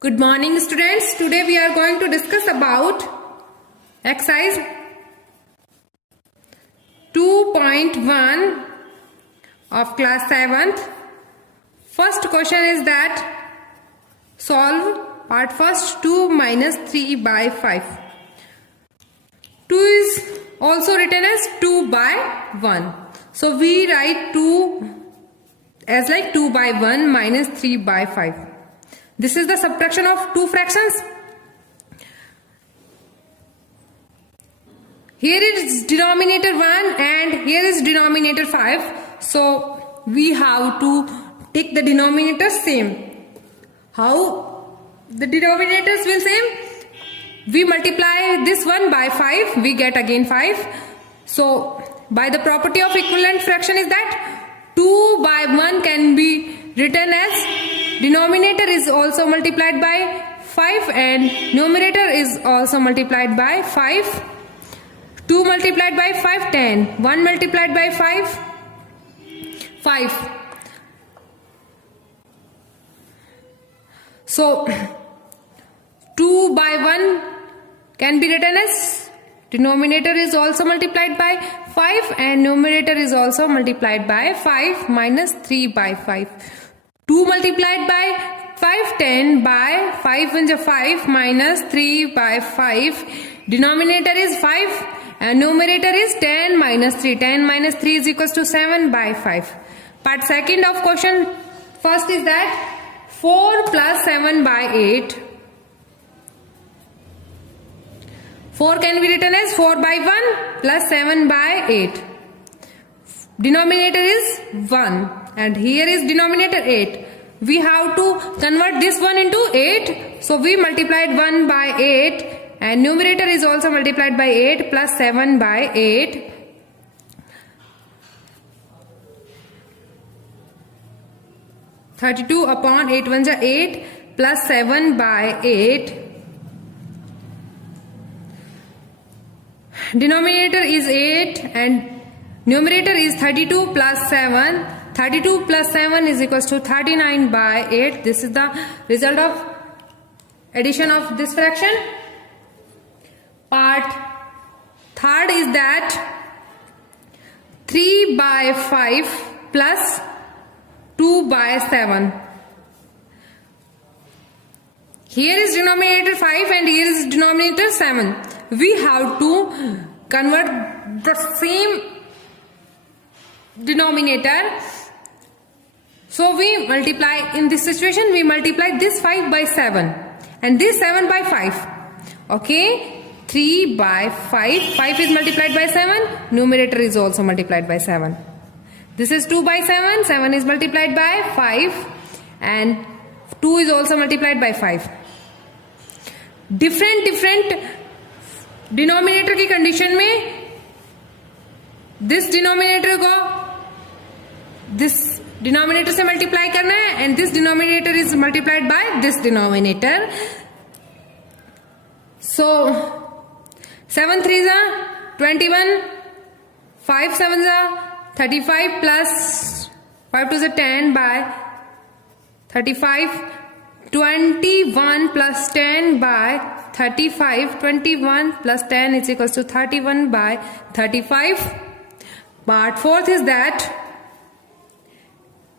Good morning students. Today we are going to discuss about exercise 2.1 of class 7th. First question is that solve part first 2 minus 3 by 5. 2 is also written as 2 by 1. So we write 2 as like 2 by 1 minus 3 by 5. This is the subtraction of two fractions. Here is denominator 1 and here is denominator 5. So we have to take the denominators same. How the denominators will same? We multiply this one by 5, we get again 5. So by the property of equivalent fraction is that 2 by 1 can be written as denominator is also multiplied by 5 and numerator is also multiplied by 5. 2 multiplied by 5, 10. 1 multiplied by 5, 5. So 2 by 1 can be written as denominator is also multiplied by 5 and numerator is also multiplied by 5 minus 3 by 5. 2 multiplied by 5, 10 by 5 into 5 minus 3 by 5. Denominator is 5 and numerator is 10 minus 3. 10 minus 3 is equals to 7 by 5. Part second of question first is that 4 plus 7 by 8. 4 can be written as 4 by 1 plus 7 by 8. Denominator is 1 and here is denominator 8. We have to convert this one into 8. So we multiplied 1 by 8 and numerator is also multiplied by 8 plus 7 by 8. (32 upon 8 ones are 8 plus 7 by 8). Denominator is 8 and numerator is 32 plus 7. 32 plus 7 is equals to 39 by 8. This is the result of addition of this fraction. Part third is that 3 by 5 plus 2 by 7. Here is denominator 5 and here is denominator 7. We have to convert the same denominator. So we multiply, in this situation we multiply this 5 by 7 and this 7 by 5. Okay, 3 by 5. 5 is multiplied by 7. Numerator is also multiplied by 7. This is 2 by 7. 7 is multiplied by 5 and 2 is also multiplied by 5. Different denominator की condition में this denominator को this denominator से multiply करना है and this denominator is multiplied by this denominator. So 7 3 जा 21, 5 7 जा 35 plus 5 2 जा 10 bye 35. 21 plus 10 by 35. 21 plus 10 is equals to 31 by 35. Part fourth is that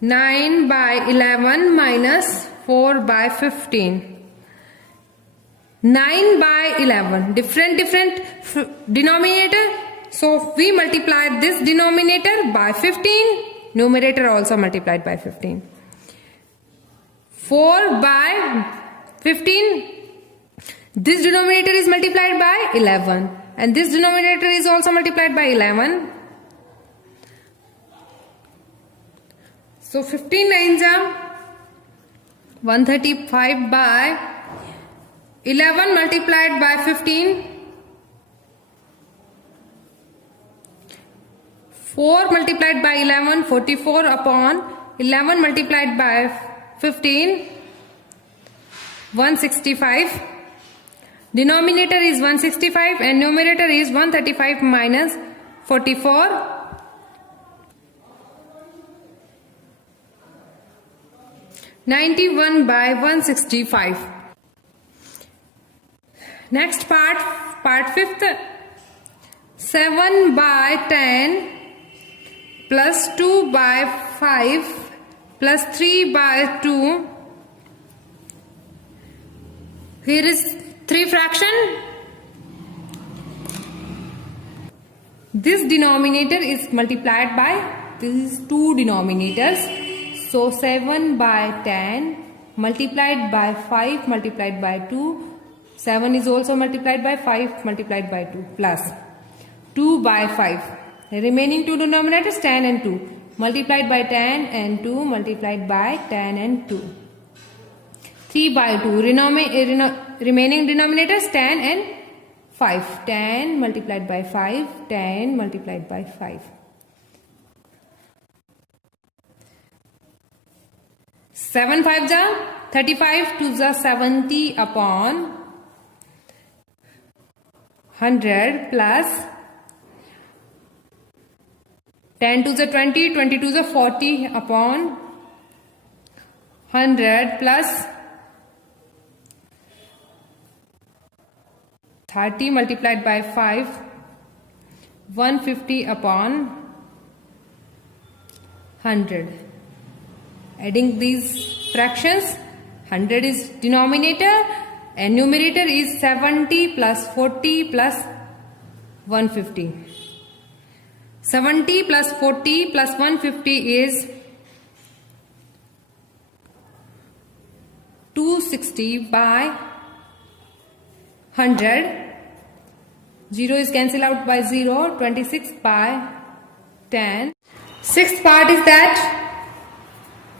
9 by 11 minus 4 by 15. 9 by 11. Different denominator. So we multiply this denominator by 15. Numerator also multiplied by 15. 4 by 15. This denominator is multiplied by 11 and this denominator is also multiplied by 11. So 15 9s are 135 by 11 multiplied by 15. 4 multiplied by 11, 44 upon 11 multiplied by 15, 165. Denominator is 165 and numerator is 135 minus 44. 91 by 165. Next part fifth. 7 by 10 plus 2 by 5 plus 3 by 2. Here is 3 fraction. This denominator is multiplied by these 2 denominators. So 7 by 10 multiplied by 5 multiplied by 2. 7 is also multiplied by 5 multiplied by 2 plus 2 by 5. The remaining 2 denominators 10 and 2 multiplied by 10 and 2 multiplied by 10 and 2. 3 by 2 remaining denominators 10 and 5. 10 multiplied by 5, 10 multiplied by 5. 7 5 ja 35, 2 ja 70 upon 100 plus 10 2 is 20, 22 is 40 upon 100 plus 30 multiplied by 5, 150 upon 100. Adding these fractions, 100 is denominator and numerator is 70 plus 40 plus 150. 70 plus 40 plus 150 is 260 by 100. 0 is cancelled out by 0. 26 by 10. Sixth part is that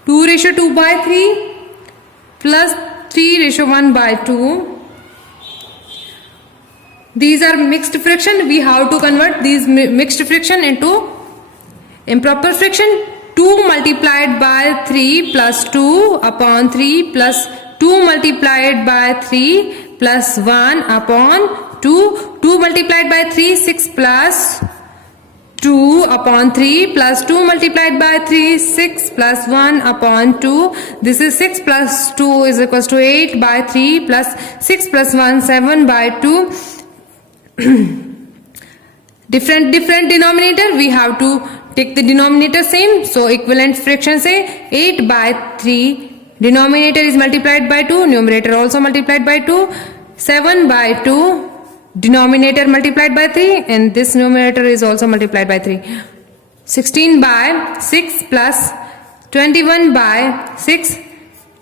2:2 by 3 plus 3:1 by 2. These are mixed fraction. We have to convert these mixed fraction into improper fraction. 2 multiplied by 3 plus 2 upon 3 plus 2 multiplied by 3 plus 1 upon 2. 2 multiplied by 3, 6 plus 2 upon 3 plus 2 multiplied by 3, 6 plus 1 upon 2. This is 6 plus 2 is equals to 8 by 3 plus 6 plus 1, 7 by 2. different denominator, we have to take the denominator same. So equivalent fraction say 8 by 3. Denominator is multiplied by 2. Numerator also multiplied by 2. 7 by 2. Denominator multiplied by 3 and this numerator is also multiplied by 3. 16 by 6 plus 21 by 6.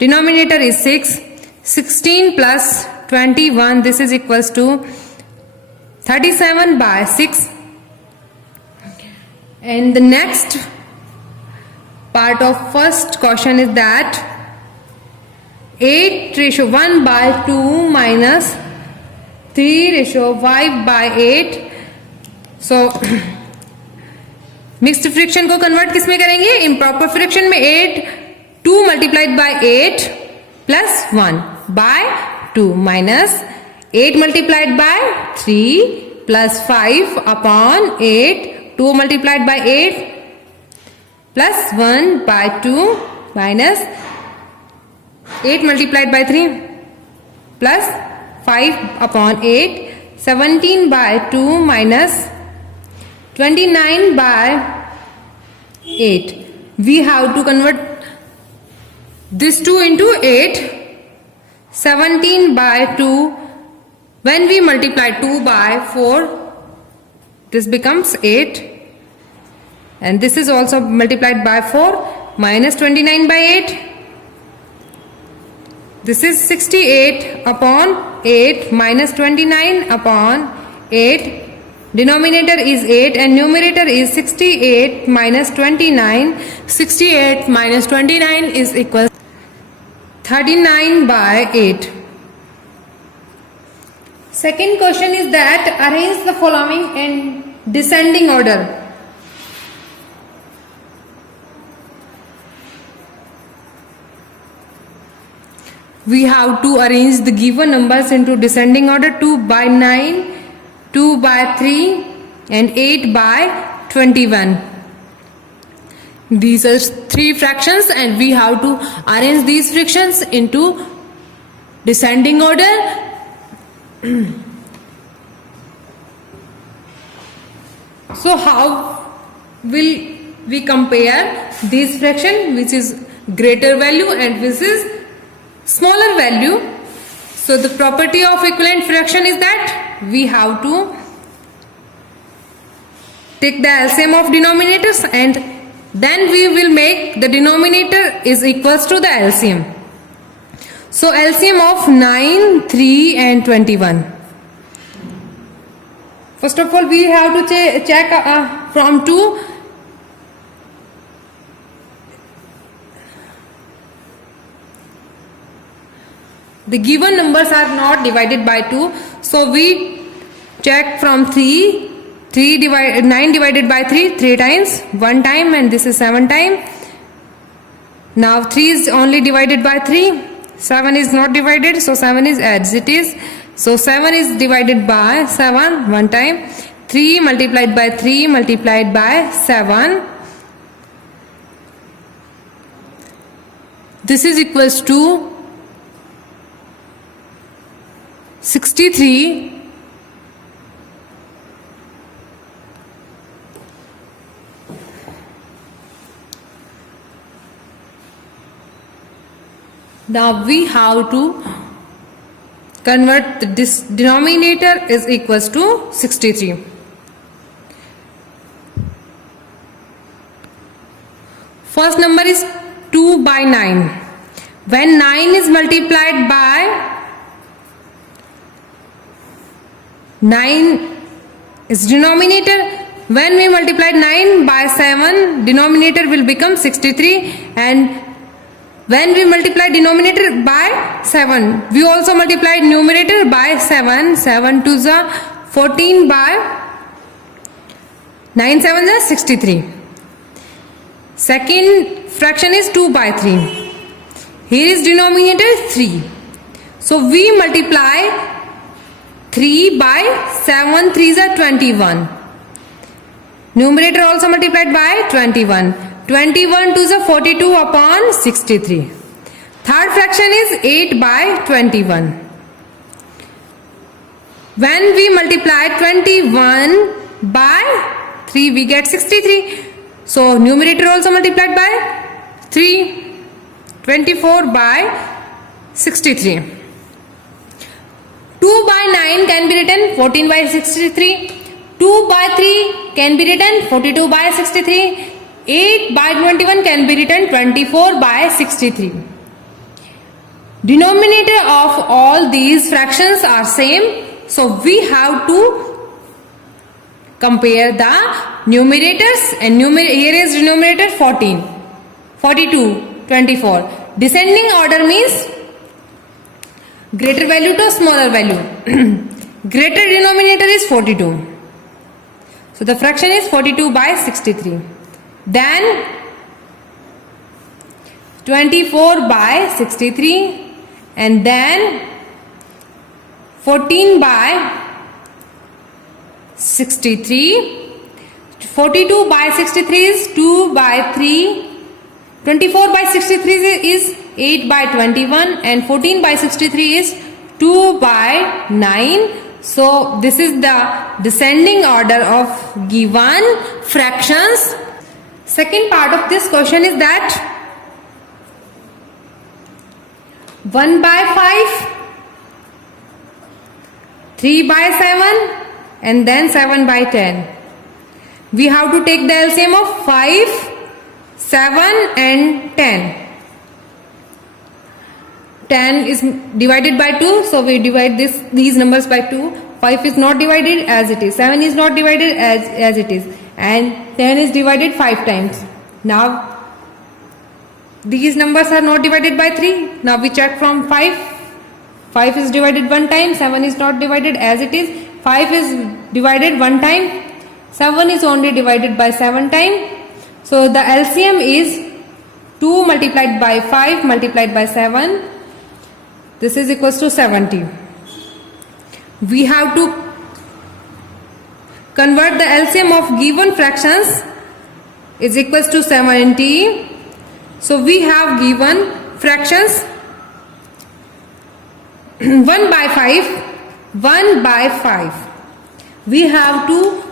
Denominator is 6. 16 plus 21, this is equals to 37 by 6. And the next part of first question is that 8:1 by 2 minus 3:5 by 8. So mixed fraction को convert किस में करेंगे? Improper fraction में 2 multiplied by 8 plus 1 by 2 minus 8 multiplied by 3 plus 5 upon 8. 2 multiplied by 8 plus 1 by 2 minus 8 multiplied by 3 plus 5 upon 8. 17 by 2 minus 29 by 8. We have to convert this 2 into 8. 17 by 2. When we multiply 2 by 4, this becomes 8. And this is also multiplied by 4. Minus 29 by 8. This is 68 upon 8 minus 29 upon 8. Denominator is 8 and numerator is 68 minus 29. 68 minus 29 is equal 39 by 8. Second question is that arrange the following in descending order. We have to arrange the given numbers into descending order. 2 by 9, 2 by 3 and 8 by 21. These are 3 fractions and we have to arrange these fractions into descending order. So how will we compare this fraction which is greater value and which is smaller value? So the property of equivalent fraction is that we have to take the LCM of denominators and then we will make the denominator is equals to the LCM. So LCM of 9, 3 and 21. First of all, we have to check from 2. The given numbers are not divided by 2. So we check from 3. 9 divided by 3, 3 times, 1 time, and this is 7 time. Now 3 is only divided by 3. 7 is not divided, so 7 is as it is. So 7 is divided by 7 1 time. 3 multiplied by 3 multiplied by 7. This is equals to 63. Now we have to convert this denominator is equals to 63. First number is 2 by 9. When 9 is multiplied by 9 is denominator. When we multiply 9 by 7, denominator will become 63, and when we multiply denominator by 7, we also multiply numerator by 7. 7 to the 14 by 9 7 is 63. Second fraction is 2 by 3. Here is denominator 3. So we multiply 3 by 7 3 is 21. Numerator also multiplied by 21. 21 to the 42 upon 63. Third fraction is 8 by 21. When we multiply 21 by 3, we get 63. So numerator also multiplied by 3. 24 by 63. 2 by 9 can be written 14 by 63. 2 by 3 can be written 42 by 63. 8 by 21 can be written 24 by 63. Denominator of all these fractions are same. So we have to compare the numerators, and here is denominator 14, 42, 24. Descending order means greater value to smaller value. Greater denominator is 42. So the fraction is 42 by 63. Then 24 by 63, and then 14 by 63. 42 by 63 is 2 by 3. 24 by 63 is 8 by 21, and 14 by 63 is 2 by 9. So this is the descending order of given fractions. Second part of this question is that 1 by 5, 3 by 7, and then 7 by 10. We have to take the LCM of 5, 7 and 10. 10 is divided by 2, so we divide these numbers by 2. 5 is not divided as it is. 7 is not divided as it is. And 10 is divided 5 times. Now these numbers are not divided by 3. Now we check from 5. 5 is divided 1 time. 7 is not divided as it is. 5 is divided 1 time. 7 is only divided by 7 time. So the LCM is 2 multiplied by 5 multiplied by 7. This is equals to 70. We have to convert the LCM of given fractions is equals to 70. So we have given fractions 1 by 5, 1 by 5. We have to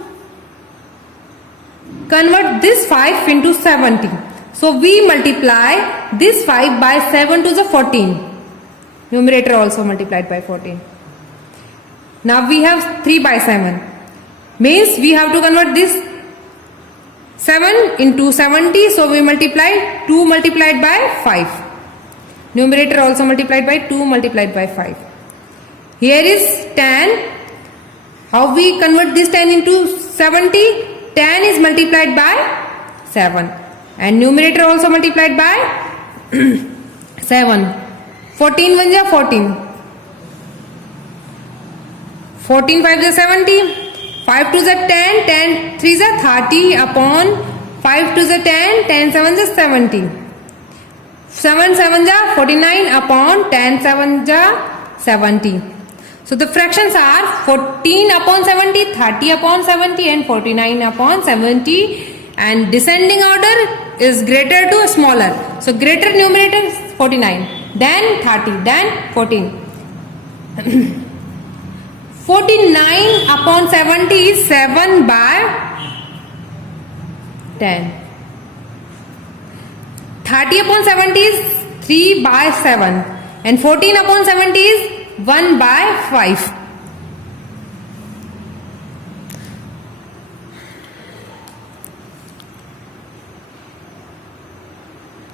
convert this 5 into 70. So we multiply this 5 by 7 to the 14. Numerator also multiplied by 14. Now we have 3 by 7. Means we have to convert this 7 into 70. So we multiply 2 multiplied by 5. Numerator also multiplied by 2 multiplied by 5. Here is 10. How we convert this 10 into 70? 10 is multiplied by 7. And numerator also multiplied by 7. 14 1 is 14. 14 5 is 70. 5 2 is 10. 10 3 is 30 upon 5 2 is 10. 10 7 is 70. 7 7 is 49 upon 10 7 is 70. So the fractions are 14 upon 70, 30 upon 70 and 49 upon 70, and descending order is greater to smaller. So greater numerator is 49, then 30, then 14. 49 upon 70 is 7 by 10. 30 upon 70 is 3 by 7. And 14 upon 70 is 1 by 5.